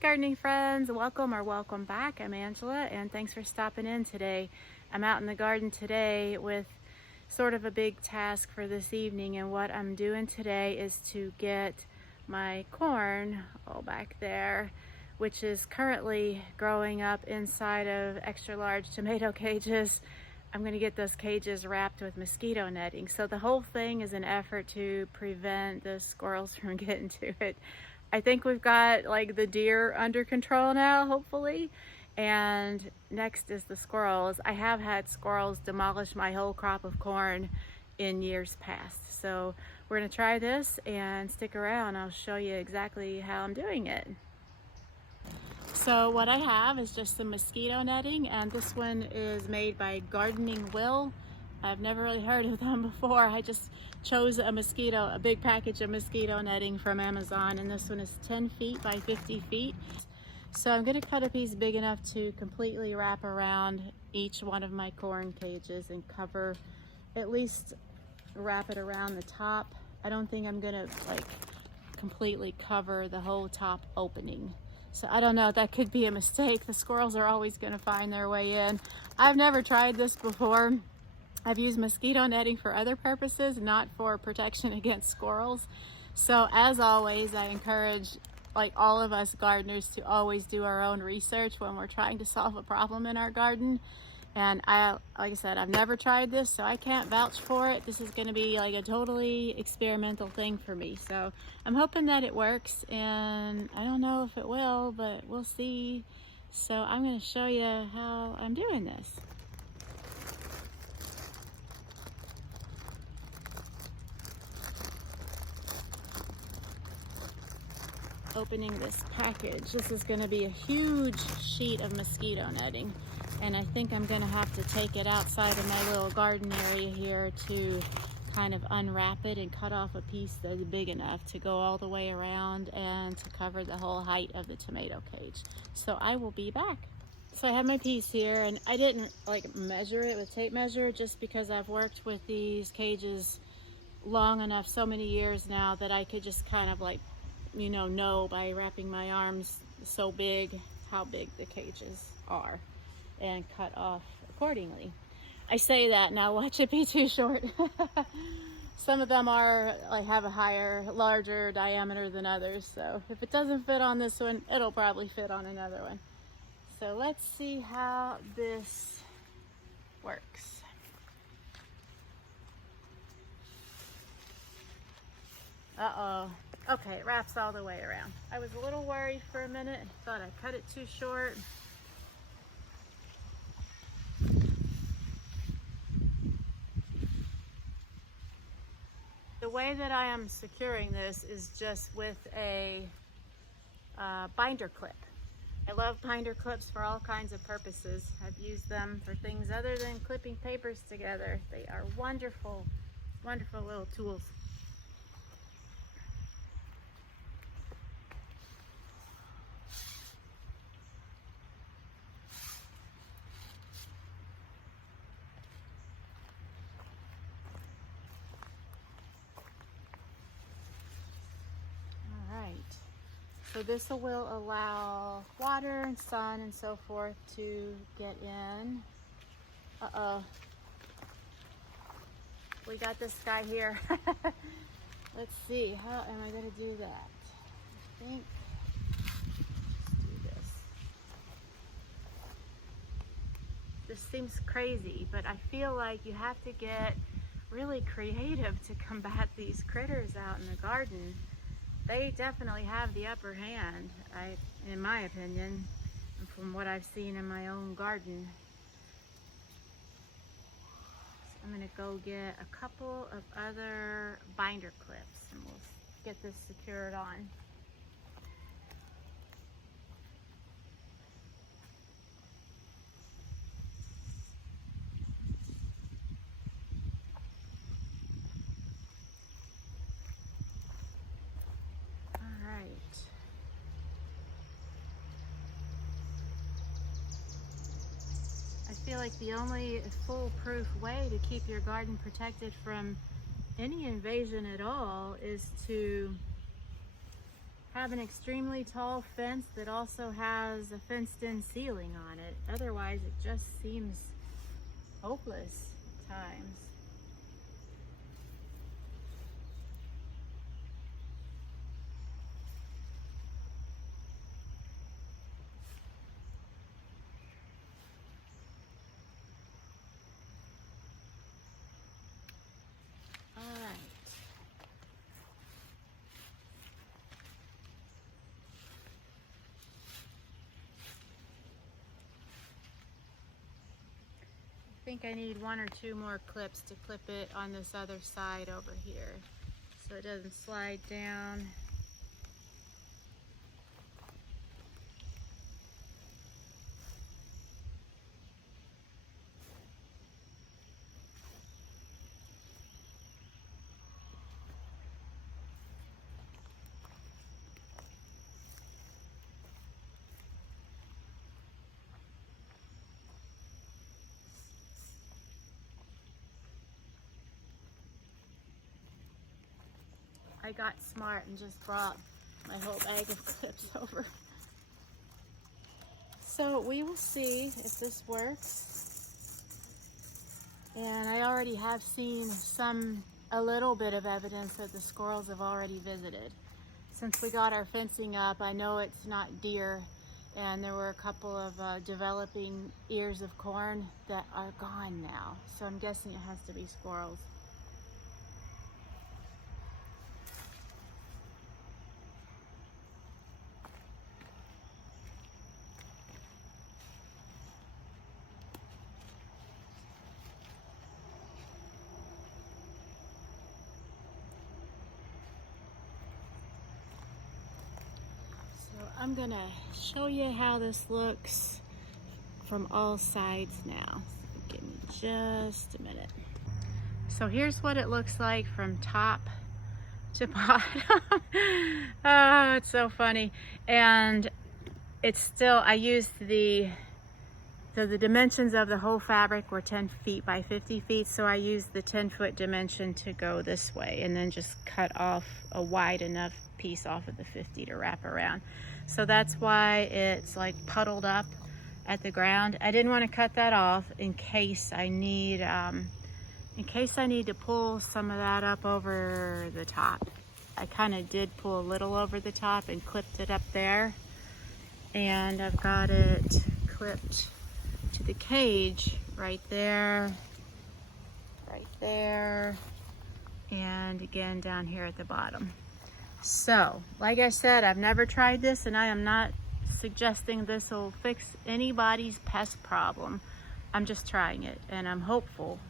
gardening friends, welcome or welcome back. I'm Angela and thanks for stopping in today. I'm out in the garden today with sort of a big task for this evening, and what I'm doing today is to get my corn all back there, which is currently growing up inside of extra large tomato cages. I'm going to get those cages wrapped with mosquito netting. So the whole thing is an effort to prevent the squirrels from getting to it. I think we've got like the deer under control now, hopefully. And next is the squirrels. I have had squirrels demolish my whole crop of corn in years past. So we're going to try this and stick around. I'll show you exactly how I'm doing it. So what I have is just some mosquito netting, and this one is made by Gardening Will. I've never really heard of them before. I just chose a big package of mosquito netting from Amazon, and this one is 10 feet by 50 feet. So I'm going to cut a piece big enough to completely wrap around each one of my corn cages and cover, at least wrap it around the top. I don't think I'm going to like completely cover the whole top opening. So I don't know, that could be a mistake. The squirrels are always going to find their way in. I've never tried this before. I've used mosquito netting for other purposes, not for protection against squirrels. So as always, I encourage like all of us gardeners to always do our own research when we're trying to solve a problem in our garden. And like I said, I've never tried this, so I can't vouch for it. This is going to be like a totally experimental thing for me. So I'm hoping that it works, and I don't know if it will, but we'll see. So I'm going to show you how I'm doing this. Opening this package. This is going to be a huge sheet of mosquito netting, and I think I'm going to have to take it outside of my little garden area here to kind of unwrap it and cut off a piece that's big enough to go all the way around and to cover the whole height of the tomato cage. So I will be back. So I have my piece here, and I didn't like measure it with tape measure just because I've worked with these cages long enough, so many years now, that I could just kind of like know by wrapping my arms so big how big the cages are and cut off accordingly. I say that, now watch it be too short. Some of them are like have a larger diameter than others, so if it doesn't fit on this one, it'll probably fit on another one. So let's see how this works. Uh-oh. Okay, it wraps all the way around. I was a little worried for a minute, thought I cut it too short. The way that I am securing this is just with a binder clip. I love binder clips for all kinds of purposes. I've used them for things other than clipping papers together. They are wonderful, wonderful little tools. So this will allow water and sun and so forth to get in. Uh-oh. We got this guy here. Let's see, how am I going to do that? I think, let's do this. This seems crazy, but I feel like you have to get really creative to combat these critters out in the garden. They definitely have the upper hand, in my opinion, from what I've seen in my own garden. So I'm going to go get a couple of other binder clips and we'll get this secured on. I feel like the only foolproof way to keep your garden protected from any invasion at all is to have an extremely tall fence that also has a fenced-in ceiling on it. Otherwise, it just seems hopeless at times. All right. I think I need 1 or 2 more clips to clip it on this other side over here so it doesn't slide down. I got smart and just brought my whole bag of clips over. So we will see if this works. And I already have seen a little bit of evidence that the squirrels have already visited. Since we got our fencing up, I know it's not deer, and there were a couple of developing ears of corn that are gone now. So I'm guessing it has to be squirrels. I'm gonna show you how this looks from all sides now. So give me just a minute. So here's what it looks like from top to bottom. Oh, it's so funny. And it's still, I used the dimensions of the whole fabric were 10 feet by 50 feet. So I used the 10-foot dimension to go this way and then just cut off a wide enough piece off of the 50 to wrap around. So that's why it's like puddled up at the ground. I didn't want to cut that off in case I need to pull some of that up over the top. I kind of did pull a little over the top and clipped it up there. And I've got it clipped to the cage right there, and again down here at the bottom. So, like I said, I've never tried this, and I am not suggesting this will fix anybody's pest problem. I'm just trying it, and I'm hopeful.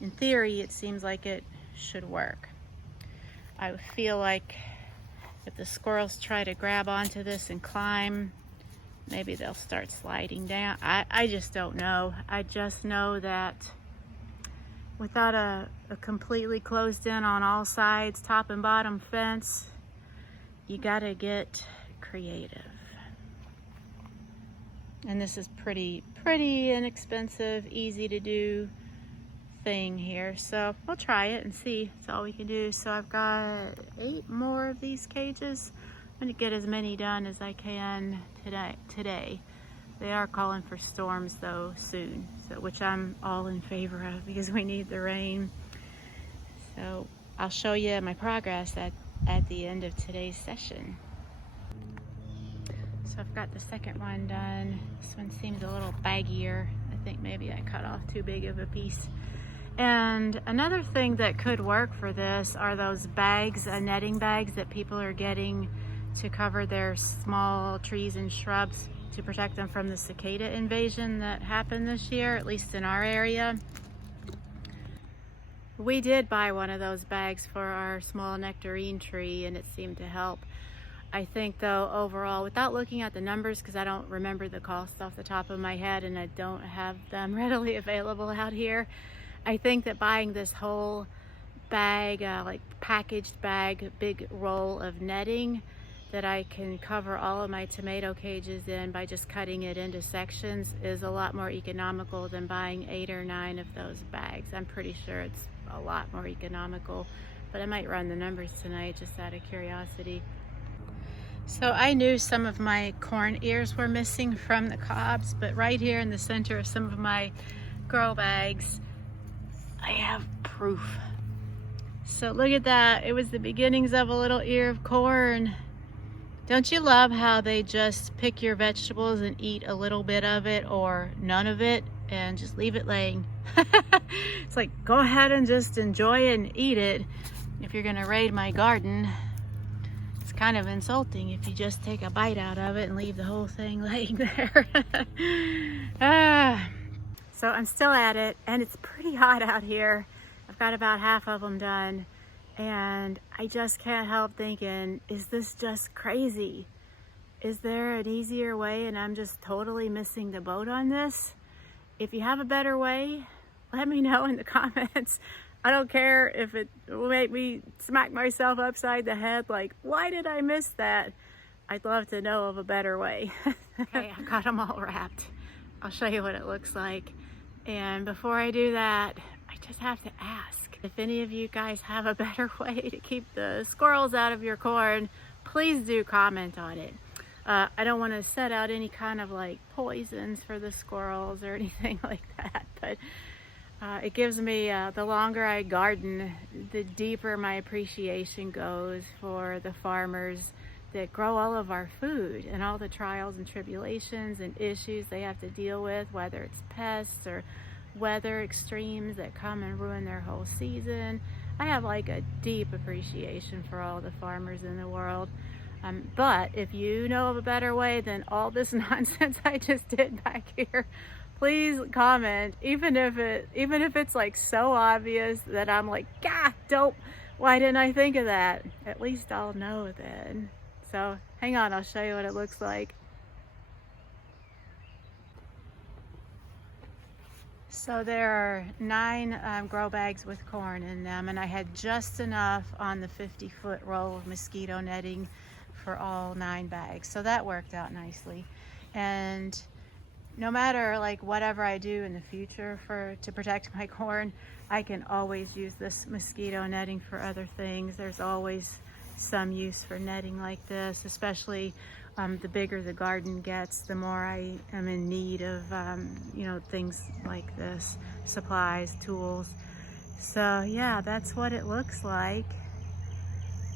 In theory, it seems like it should work. I feel like if the squirrels try to grab onto this and climb, maybe they'll start sliding down. I just don't know. I just know that without a completely closed in on all sides, top and bottom fence, you gotta get creative. And this is pretty inexpensive, easy to do thing here. So we'll try it and see. That's all we can do. So I've got 8 more of these cages. I'm gonna get as many done as I can today. They are calling for storms though soon, so which I'm all in favor of because we need the rain. So I'll show you my progress at the end of today's session. So I've got the second one done. This one seems a little baggier. I think maybe I cut off too big of a piece. And another thing that could work for this are those bags, netting bags that people are getting to cover their small trees and shrubs to protect them from the cicada invasion that happened this year, at least in our area. We did buy one of those bags for our small nectarine tree, and it seemed to help. I think though overall, without looking at the numbers, because I don't remember the cost off the top of my head and I don't have them readily available out here, I think that buying this whole bag, like packaged bag, big roll of netting that I can cover all of my tomato cages in by just cutting it into sections is a lot more economical than buying 8 or 9 of those bags. I'm pretty sure it's a lot more economical, but I might run the numbers tonight just out of curiosity. So I knew some of my corn ears were missing from the cobs, but right here in the center of some of my grow bags, I have proof. So look at that. It was the beginnings of a little ear of corn. Don't you love how they just pick your vegetables and eat a little bit of it or none of it and just leave it laying? It's like, go ahead and just enjoy it and eat it. If you're gonna raid my garden, it's kind of insulting if you just take a bite out of it and leave the whole thing laying there. So I'm still at it, and it's pretty hot out here. I've got about half of them done, and I just can't help thinking, is this just crazy? Is there an easier way and I'm just totally missing the boat on this? If you have a better way, let me know in the comments. I don't care if it will make me smack myself upside the head, like, why did I miss that? I'd love to know of a better way. Okay, I've got them all wrapped. I'll show you what it looks like. And before I do that, I just have to ask, if any of you guys have a better way to keep the squirrels out of your corn, please do comment on it. I don't want to set out any kind of like poisons for the squirrels or anything like that, but it gives me, the longer I garden, the deeper my appreciation goes for the farmers that grow all of our food and all the trials and tribulations and issues they have to deal with, whether it's pests or weather extremes that come and ruin their whole season. I have like a deep appreciation for all the farmers in the world. But if you know of a better way than all this nonsense I just did back here, please comment, even if it's like so obvious that I'm like, God, dope, why didn't I think of that? At least I'll know then. So hang on, I'll show you what it looks like. So there are 9 grow bags with corn in them, and I had just enough on the 50-foot roll of mosquito netting for all 9 bags. So that worked out nicely. And no matter like whatever I do in the future to protect my corn, I can always use this mosquito netting for other things. There's always some use for netting like this, especially the bigger the garden gets, the more I am in need of you know, things like this, supplies, tools. So yeah, that's what it looks like.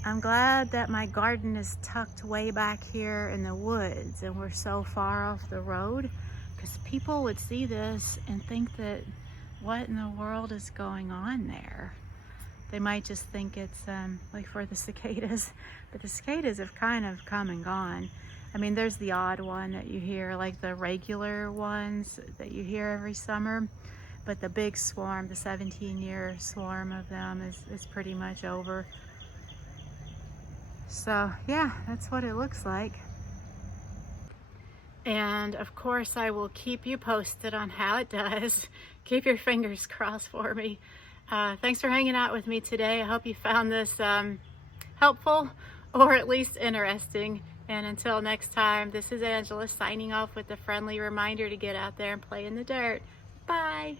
I'm glad that my garden is tucked way back here in the woods and we're so far off the road, because people would see this and think that, what in the world is going on there? They might just think it's like for the cicadas, but the cicadas have kind of come and gone. I mean, there's the odd one that you hear, like the regular ones that you hear every summer, but the big swarm, the 17-year swarm of them is pretty much over. So yeah, that's what it looks like. And of course I will keep you posted on how it does. Keep your fingers crossed for me. Thanks for hanging out with me today. I hope you found this helpful or at least interesting. And until next time, this is Angela signing off with a friendly reminder to get out there and play in the dirt. Bye.